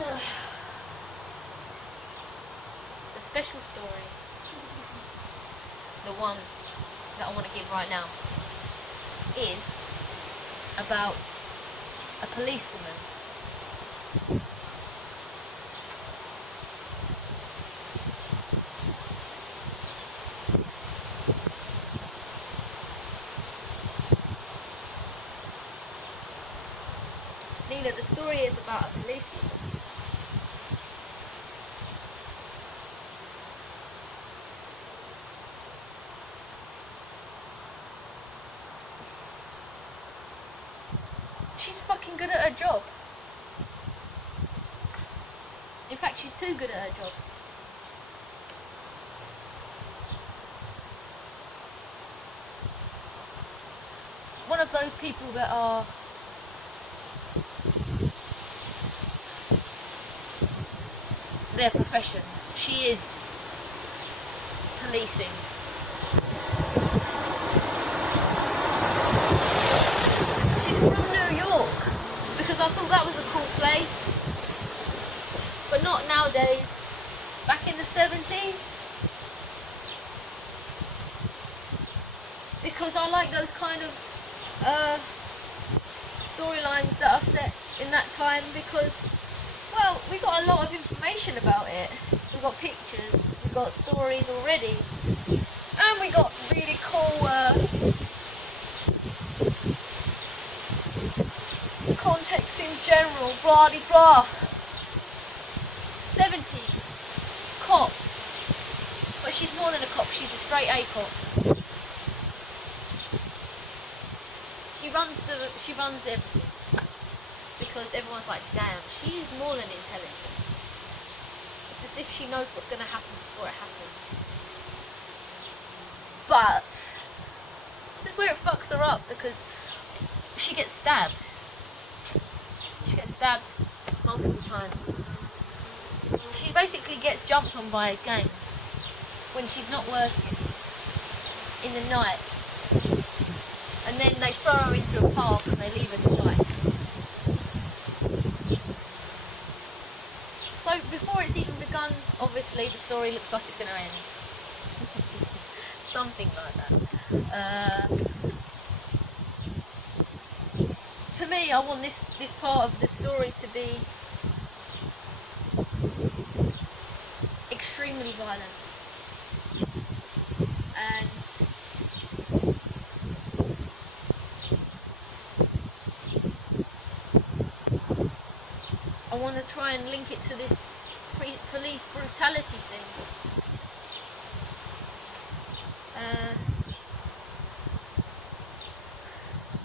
The special story, the one that I want to give right now, is about a policewoman. Nina, the story is about a policewoman. She's fucking good at her job. In fact, she's too good at her job. It's one of those people that are their profession. She is policing. She's from New York, because I thought that was a cool place, but not nowadays. Back in the 70s, because I like those kind of storylines that are set in that time, because, well, we got a lot of information about it. We got pictures, we got stories already, and we got really cool context in general, blah de blah. 70s cop, but she's more than a cop, she's a straight A cop. She runs everything, because everyone's like, damn, she's more than intelligent. It's as if she knows what's going to happen before it happens. But this is where it fucks her up, because she gets stabbed. She gets stabbed multiple times. She basically gets jumped on by a gang when she's not working in the night, and then they throw her into a park and they leave her to die. So before it's even begun, obviously the story looks like it's going to end. Something like that. To me, I want this part of the story to be extremely violent, and I want to try and link it to this police brutality thing.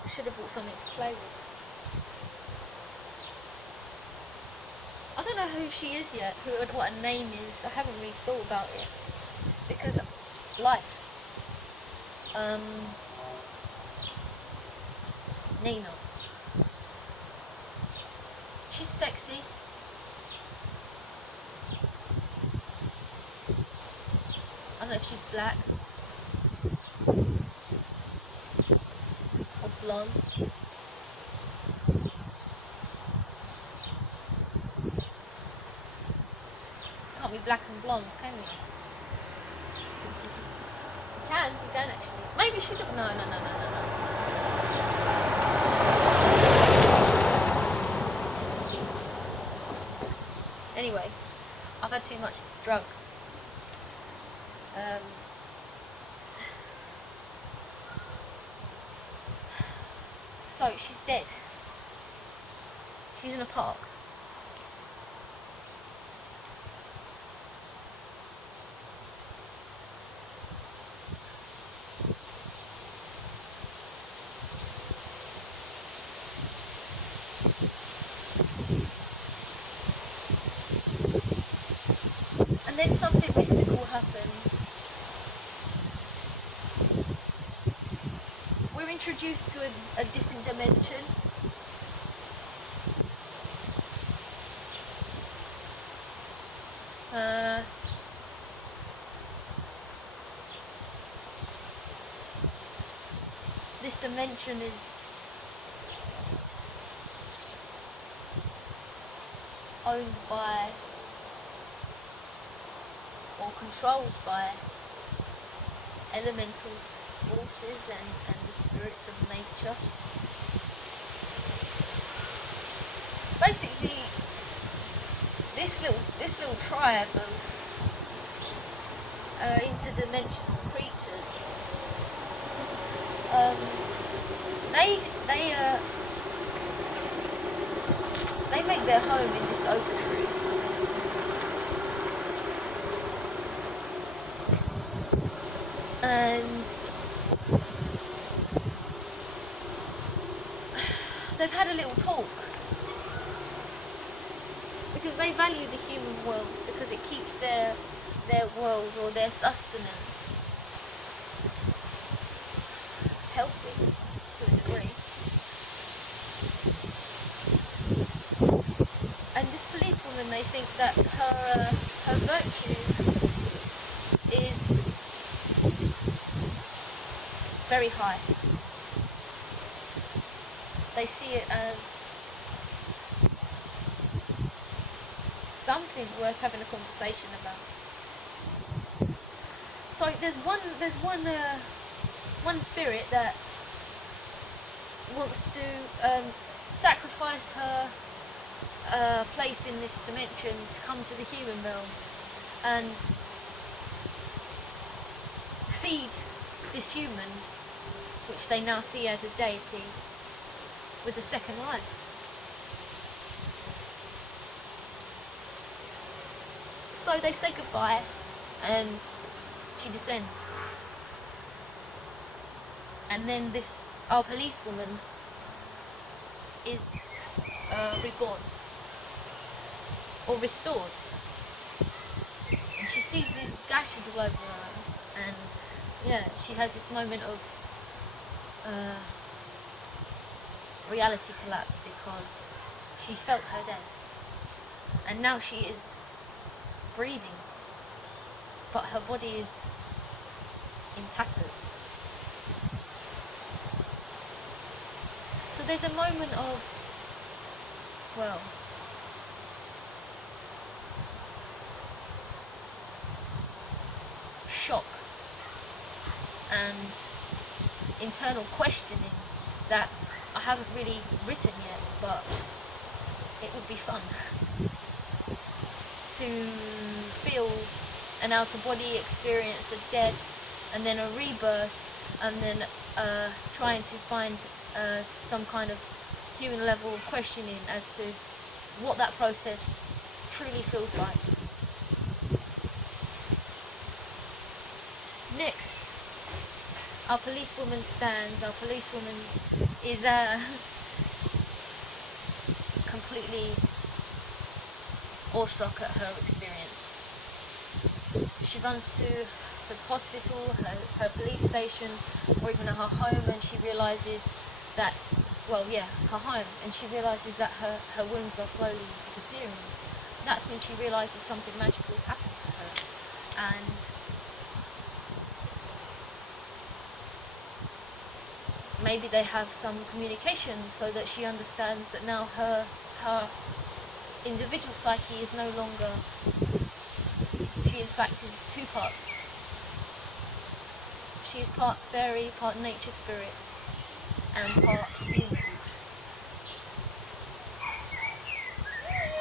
I should have bought something to play with. I don't know who she is yet, what her name is. I haven't really thought about it, because life. Nina. She's sexy. I don't know if she's black or blonde. Can't be black and blonde, can you? You can actually. Maybe she's a... No. Anyway, I've had too much drugs. So she's dead. She's in a park. And then something mystical happens. We're introduced to a different dimension. This dimension is owned by or controlled by elemental forces and the spirits of nature. Basically, this little tribe of interdimensional creatures, they make their home in this oak tree. And they've had a little talk, because they value the human world, because it keeps their world or their sustenance healthy to a degree. And this policewoman, they think that her virtue is very high. They see it as something worth having a conversation about. So there's one spirit that wants to sacrifice her place in this dimension to come to the human realm and feed this human, which they now see as a deity, with a second life. So they say goodbye and she descends. And then our policewoman is reborn or restored. And she sees these gashes all over her, and yeah, she has this moment of reality collapse, because she felt her death, and now she is breathing, but her body is in tatters. So there's a moment of, well, shock and internal questioning that I haven't really written yet, but it would be fun to feel an out-of-body experience of death, and then a rebirth, and then trying to find some kind of human level of questioning as to what that process truly feels like. Next, our policewoman stands. Our policewoman is completely awestruck at her experience. She runs to the hospital, her police station, or even at her home, and she realises that, her home, and she realises that her wounds are slowly disappearing. That's when she realises something magical has happened to her, and maybe they have some communication so that she understands that now her individual psyche is no longer, she in fact is two parts. She is part fairy, part nature spirit, and part human.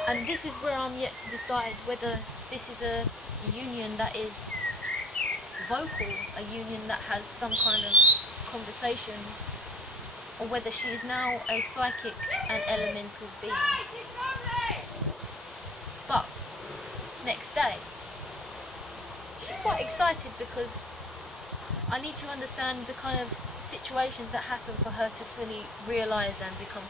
And this is where I'm yet to decide whether this is a union that is vocal, a union that has some kind of conversation, or whether she is now a psychic and elemental being. But next day, she's quite excited, because I need to understand the kind of situations that happen for her to fully realise and become